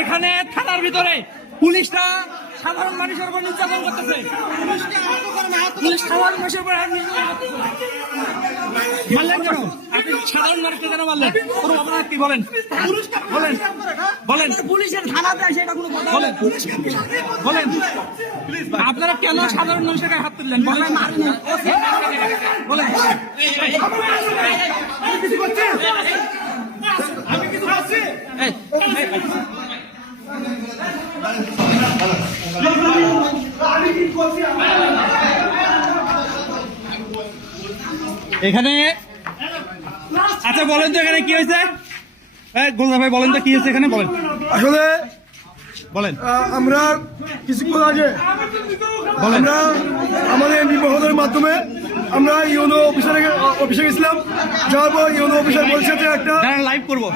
এখানে থানার ভিতরে পুলিশরা সাধারণ মানুষের উপর নির্যাতন করতেছে। পুলিশ সাধারণ মানুষের উপর মারলেন কেন? আপনি সাধারণ মানুষকে কেন মারলেন? কোনো অপরাধ কি বলেন? বলেন বলেন পুলিশের থানাতে আসে এটা কোনো কথা বলেন? বলেন আপনারা কেন সাধারণ মানুষের গায়ে হাত তুললেন? বলেন বলেন। আমি কিছু করছি? এখানে আচ্ছা বলেন তো এখানে কি হয়েছে? গোলদা ভাই বলেন তো কি হয়েছে এখানে? বলেন আসলে বলেন। আমরা কিছুক্ষণ আগে আমরা আমাদের এমপি মহোদয়ের মাধ্যমে আমরা ইউনো অফিসে গেছিলাম। যাওয়ার পর ইউনো অফিসার বলছে যে একটা লাইভ করবো।